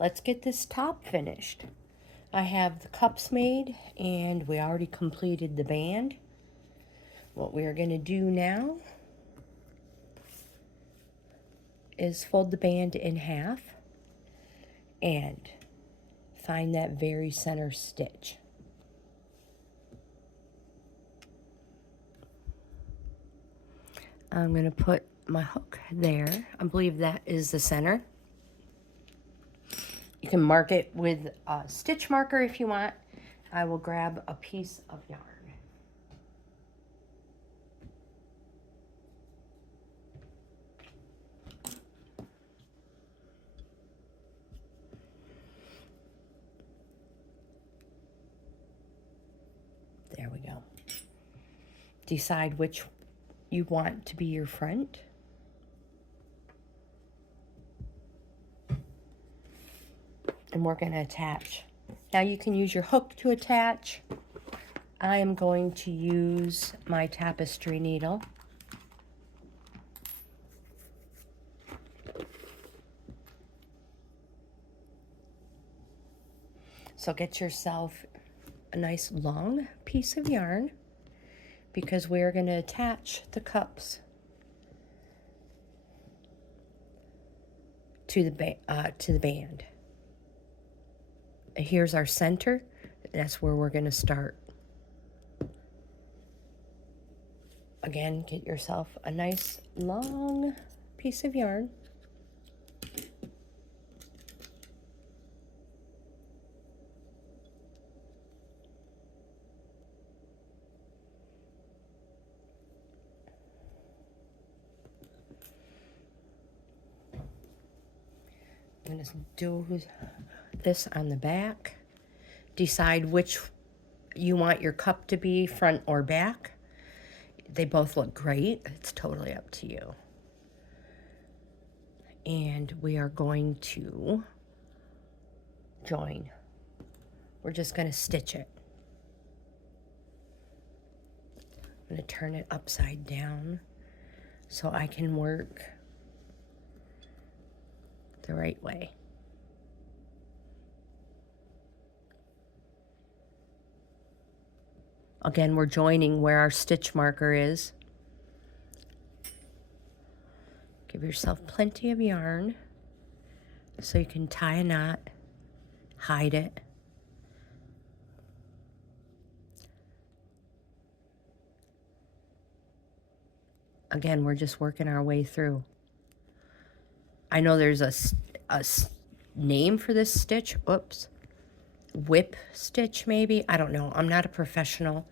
let's get this top finished. I have the cups made and we already completed the band. What we are going to do now is fold the band in half and find that very center stitch. I'm going to put my hook there. I believe that is the center. You can mark it with a stitch marker if you want. I will grab a piece of yarn. There we go. Decide which you want to be your front. And we're going to attach. Now you can use your hook to attach. I am going to use my tapestry needle. So get yourself a nice long piece of yarn because we're going to attach the cups to the band. Here's our center. That's where we're going to start. Again, get yourself a nice long piece of yarn. I'm going to do this on the back. Decide which you want your cup to be, front or back. They both look great. It's totally up to you. And we are going to join. We're just going to stitch it. I'm going to turn it upside down so I can work the right way. Again, we're joining where our stitch marker is. Give yourself plenty of yarn so you can tie a knot, hide it. Again, we're just working our way through. I know there's a name for this stitch. Oops. Whip stitch, maybe. I don't know. I'm not a professional.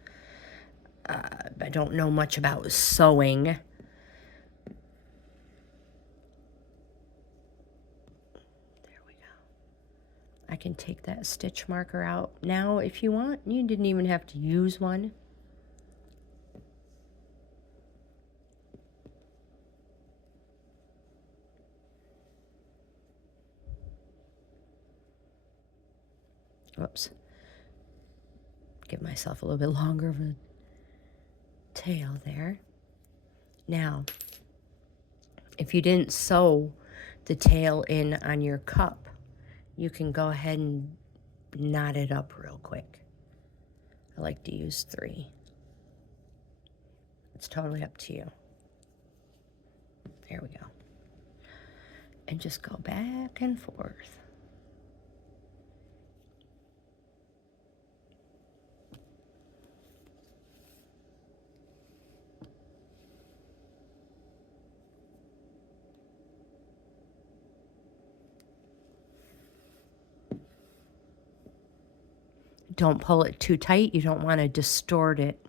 I don't know much about sewing. There we go. I can take that stitch marker out now if you want. You didn't even have to use one. Whoops. Give myself a little bit longer of a tail there. Now, if you didn't sew the tail in on your cup, you can go ahead and knot it up real quick. I like to use 3. It's totally up to you. There we go. And just go back and forth. Don't pull it too tight. You don't want to distort it.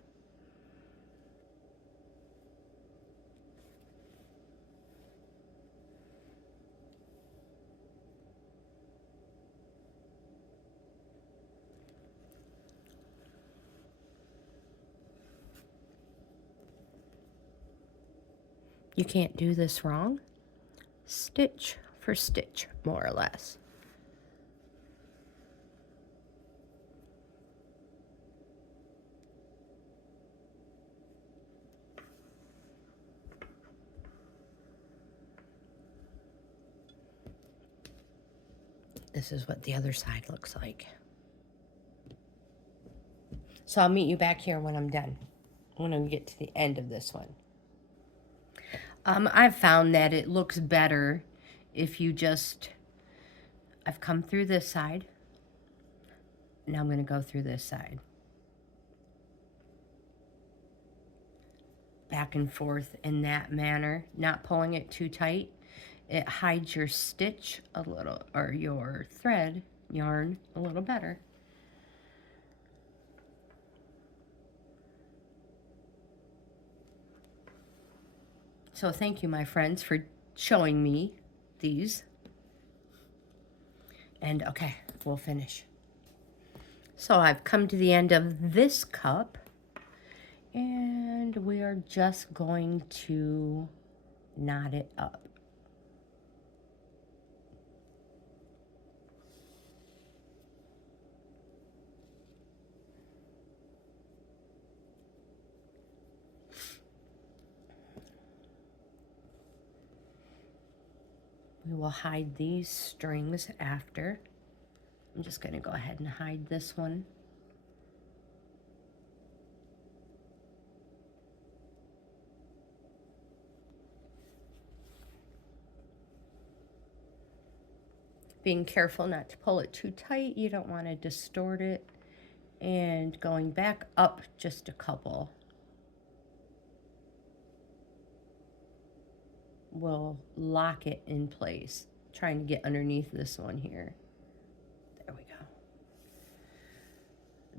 You can't do this wrong. Stitch for stitch, more or less. This is what the other side looks like. So I'll meet you back here when I'm done, when I get to the end of this one. I've found that it looks better if you just, I've come through this side. Now I'm going to go through this side. Back and forth in that manner, not pulling it too tight. It hides your stitch a little, or your thread, yarn, a little better. So thank you, my friends, for showing me these. And okay, we'll finish. So I've come to the end of this cup, and we are just going to knot it up. We will hide these strings after. I'm just going to go ahead and hide this one. Being careful not to pull it too tight. You don't want to distort it. And going back up just a couple. Will lock it in place. Trying to get underneath this one here. There we go.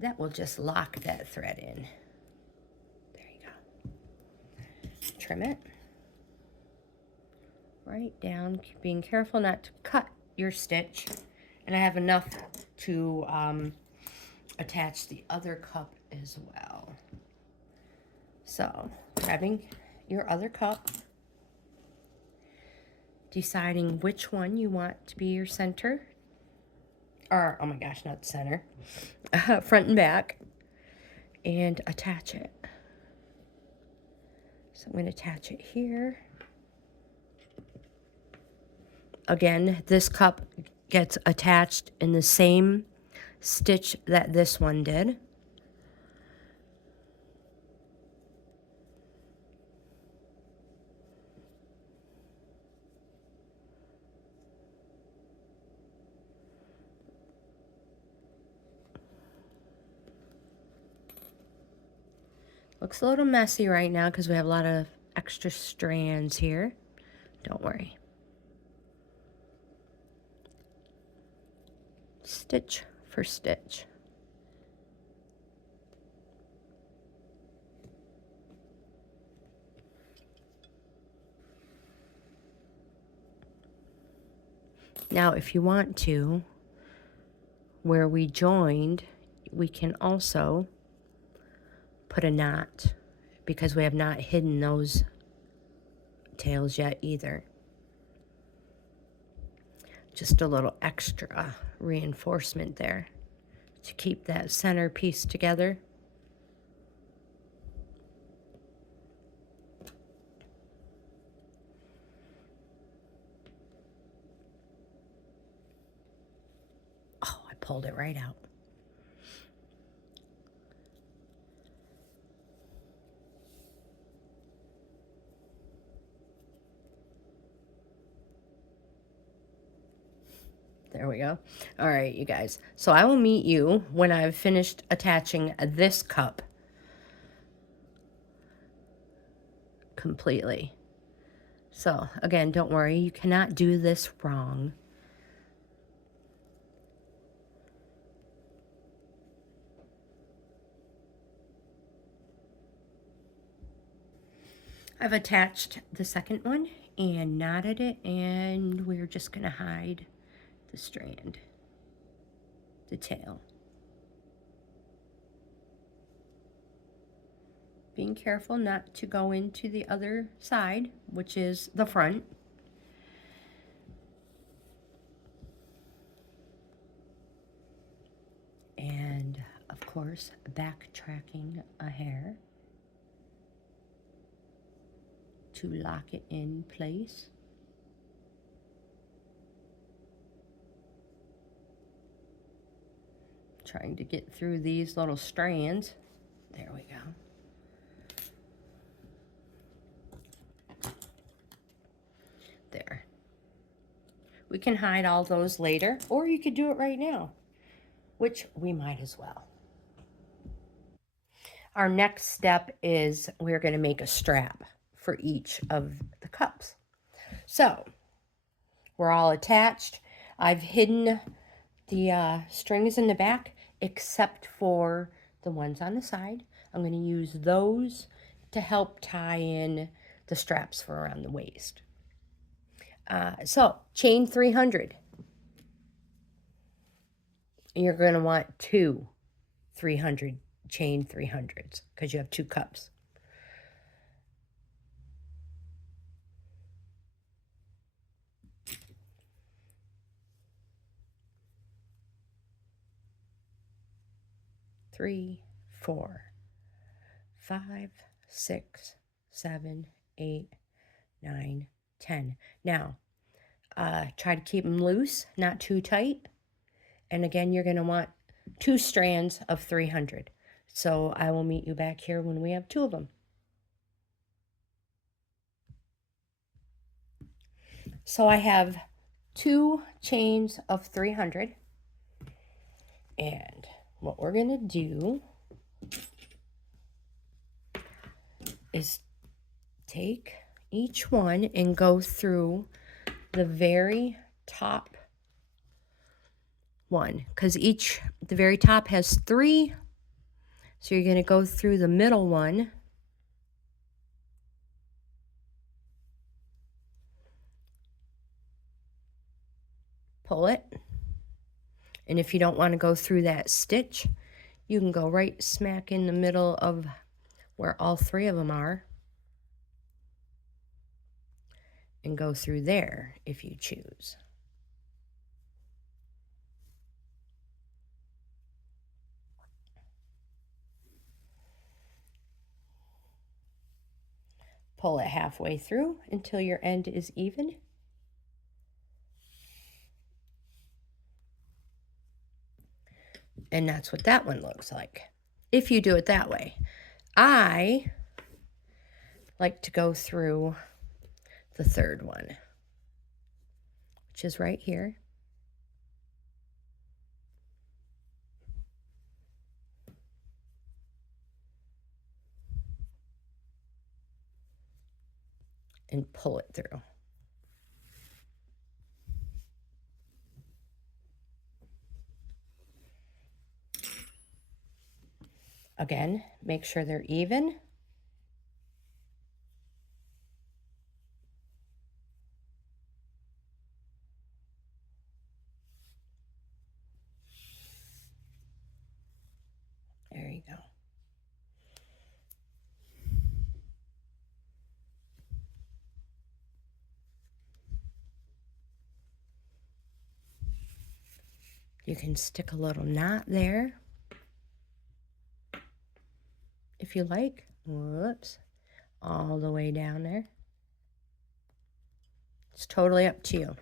That will just lock that thread in. There you go. Trim it. Right down, being careful not to cut your stitch. And I have enough to attach the other cup as well. So, grabbing your other cup, deciding which one you want to be your center, or, oh my gosh, not the center, front and back, and attach it. So I'm going to attach it here. Again, this cup gets attached in the same stitch that this one did. Looks a little messy right now because we have a lot of extra strands here. Don't worry. Stitch for stitch. Now, if you want to, where we joined, we can also put a knot because we have not hidden those tails yet either. Just a little extra reinforcement there to keep that center piece together. Oh, I pulled it right out. There we go. All right, you guys. So I will meet you when I've finished attaching this cup completely. So again, don't worry. You cannot do this wrong. I've attached the second one and knotted it, and we're just going to hide the strand, the tail. Being careful not to go into the other side, which is the front. And of course, backtracking a hair to lock it in place. Trying to get through these little strands. There we go. There. We can hide all those later, or you could do it right now, which we might as well. Our next step is we're going to make a strap for each of the cups. So we're all attached. I've hidden the strings in the back except for the ones on the side. I'm going to use those to help tie in the straps for around the waist. So chain 300. You're going to want two 300 chain 300s because you have 2 cups. Three, 4, 5, 6, 7, 8, 9, 10. Now, try to keep them loose, not too tight. And again, you're going to want 2 strands of 300. So I will meet you back here when we have 2 of them. So I have 2 chains of 300. And what we're going to do is take each one and go through the very top one, because the very top has 3. So you're going to go through the middle one, pull it, and if you don't want to go through that stitch, you can go right smack in the middle of where all 3 of them are and go through there if you choose. Pull it halfway through until your end is even. And that's what that one looks like, if you do it that way. I like to go through the 3rd one, which is right here. And pull it through. Again, make sure they're even. There you go. You can stick a little knot there if you like. Whoops. All the way down there. It's totally up to you.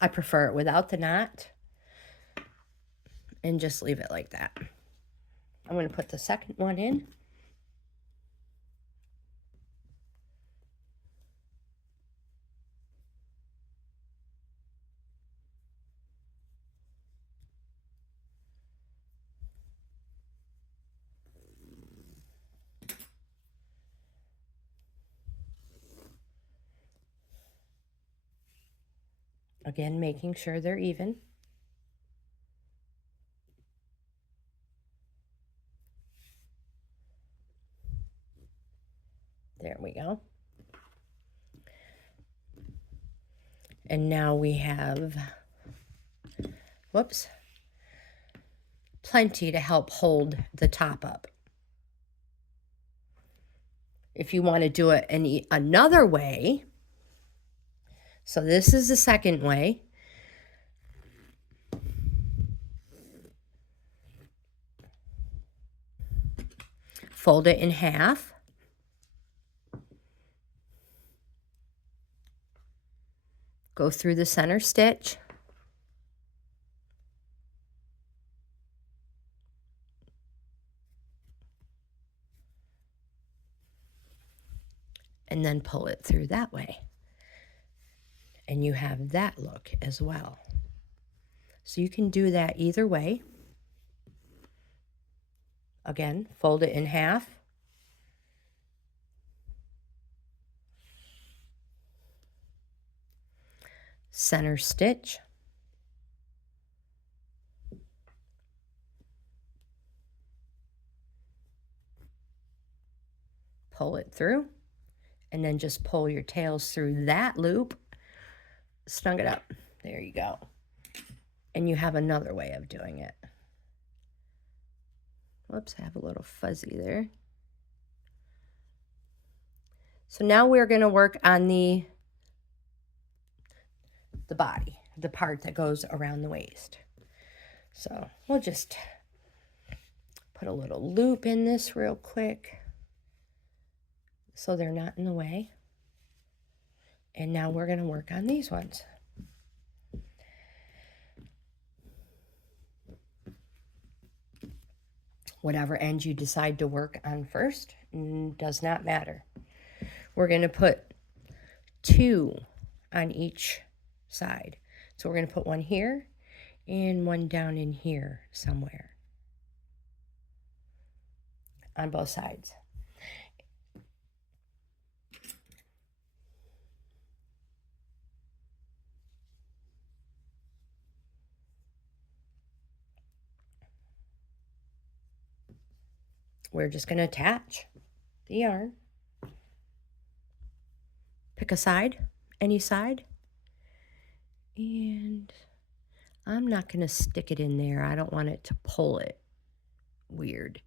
I prefer it without the knot and just leave it like that. I'm going to put the second one in. Again, making sure they're even. There we go. And now we have, whoops, plenty to help hold the top up. If you want to do it another way, so this is the second way. fold it in half. Go through the center stitch. And then pull it through that way. And you have that look as well. So you can do that either way. Again, fold it in half. Center stitch. Pull it through. And then just pull your tails through that loop. Snug it up. There you go. And you have another way of doing it. Whoops, I have a little fuzzy there. So now we're going to work on the body, the part that goes around the waist. So we'll just put a little loop in this real quick so they're not in the way. And now we're going to work on these ones. Whatever end you decide to work on first does not matter. We're going to put 2 on each side. So we're going to put one here and one down in here somewhere on both sides. We're just going to attach the yarn. Pick a side, any side. And I'm not going to stick it in there. I don't want it to pull it weird.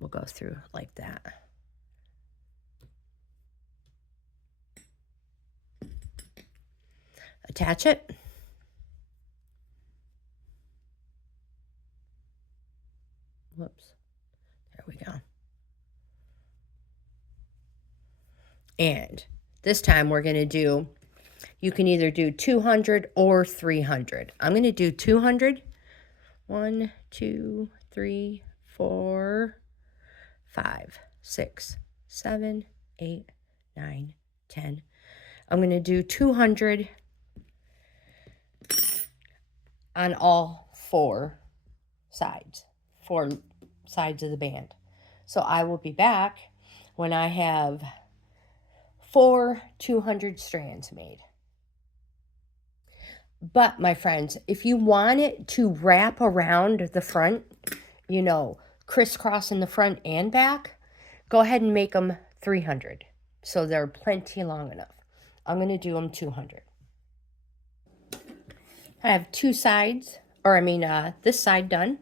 We'll go through like that. Attach it. Whoops. There we go. And this time we're going to do, you can either do 200 or 300. I'm going to do 200. 1, 2, 3, 4, 5, 6, 7, 8, 9, 10. I'm going to do 200 on all 4 sides. 4 sides of the band. So I will be back when I have 4 200 strands made. But my friends, if you want it to wrap around the front, you know, crisscross in the front and back, go ahead and make them 300. So they're plenty long enough. I'm going to do them 200. I have 2 sides, or I mean this side done.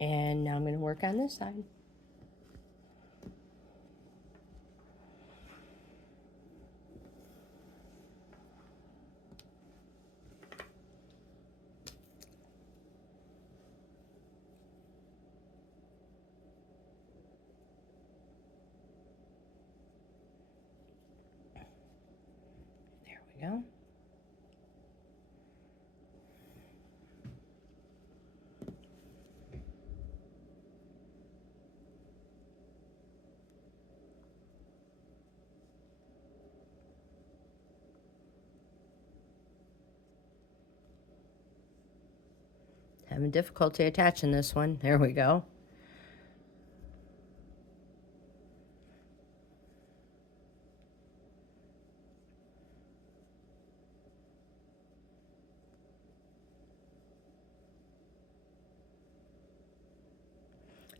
And now I'm going to work on this side. There we go. Having difficulty attaching this one. There we go.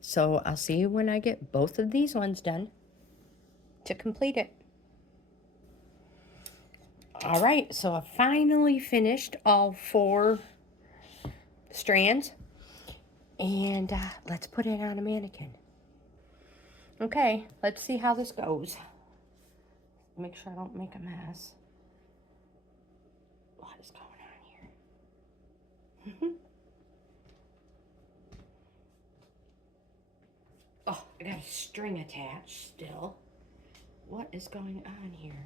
So I'll see you when I get both of these ones done to complete it. All right, so I finally finished all 4 strands, and let's put it on a mannequin. Okay, let's see how this goes. Make sure I don't make a mess. What is going on here? Oh, I got a string attached still. What is going on here?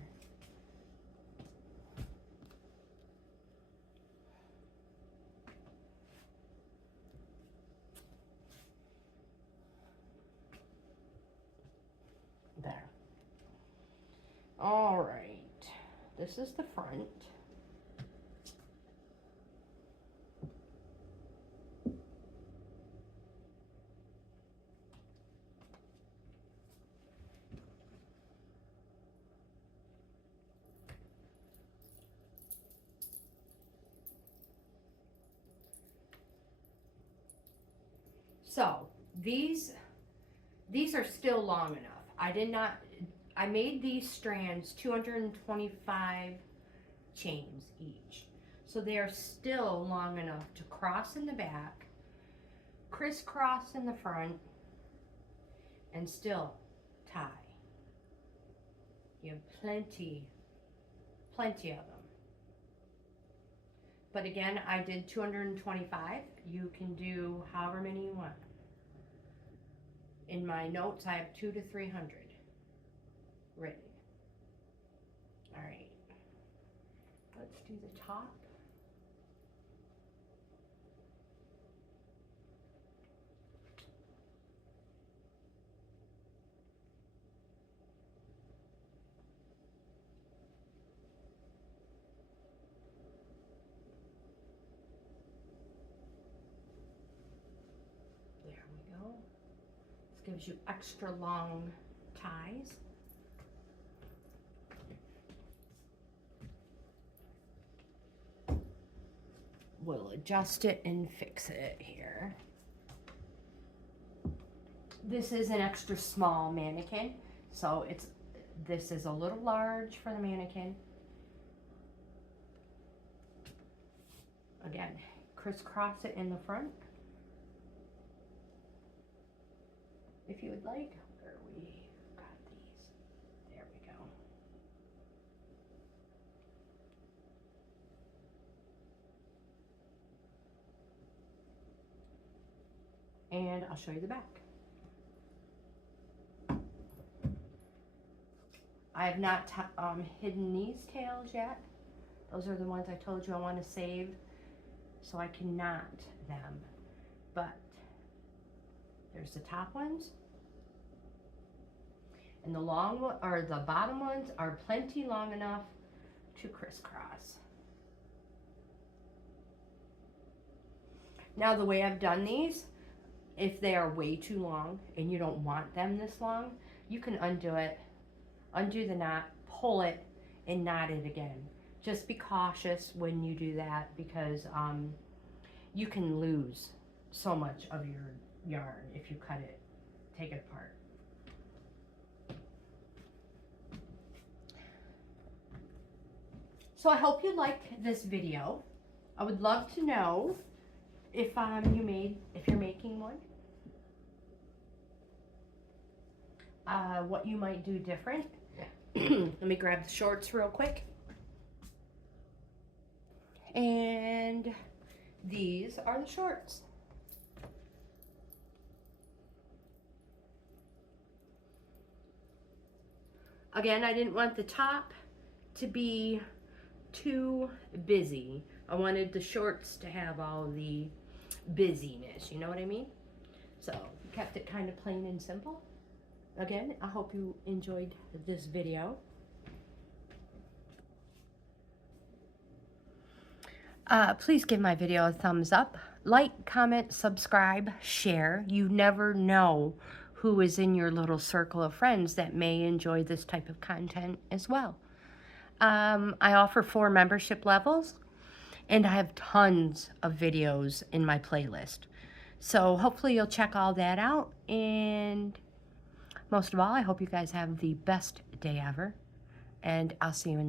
There. All right. This is the front. So these are still long enough. I made these strands 225 chains each. So they are still long enough to cross in the back, crisscross in the front, and still tie. You have plenty of them. But again, I did 225. You can do however many you want. In my notes, I have 200 to 300 written. All right. Let's do the top. Gives you extra long ties. We'll adjust it and fix it here. This is an extra small mannequin, so this is a little large for the mannequin. Again, crisscross it in the front. If you would like, where we got these. There we go. And I'll show you the back. I have not hidden these tails yet. Those are the ones I told you I want to save so I can knot them. But there's the top ones. And the long one, or the bottom ones, are plenty long enough to crisscross. Now the way I've done these, if they are way too long and you don't want them this long, you can undo it, undo the knot, pull it, and knot it again. Just be cautious when you do that, because you can lose so much of your yarn if you cut it, take it apart. So I hope you liked this video. I would love to know if you're making one, what you might do different. Let me grab the shorts real quick. And these are the shorts. Again, I didn't want the top to be too busy. I wanted the shorts to have all the busyness, you know what I mean? So, kept it kind of plain and simple. Again, I hope you enjoyed this video. Please give my video a thumbs up. Like, comment, subscribe, share. You never know who is in your little circle of friends that may enjoy this type of content as well. I offer 4 membership levels, and I have tons of videos in my playlist. So hopefully you'll check all that out, and most of all, I hope you guys have the best day ever, and I'll see you in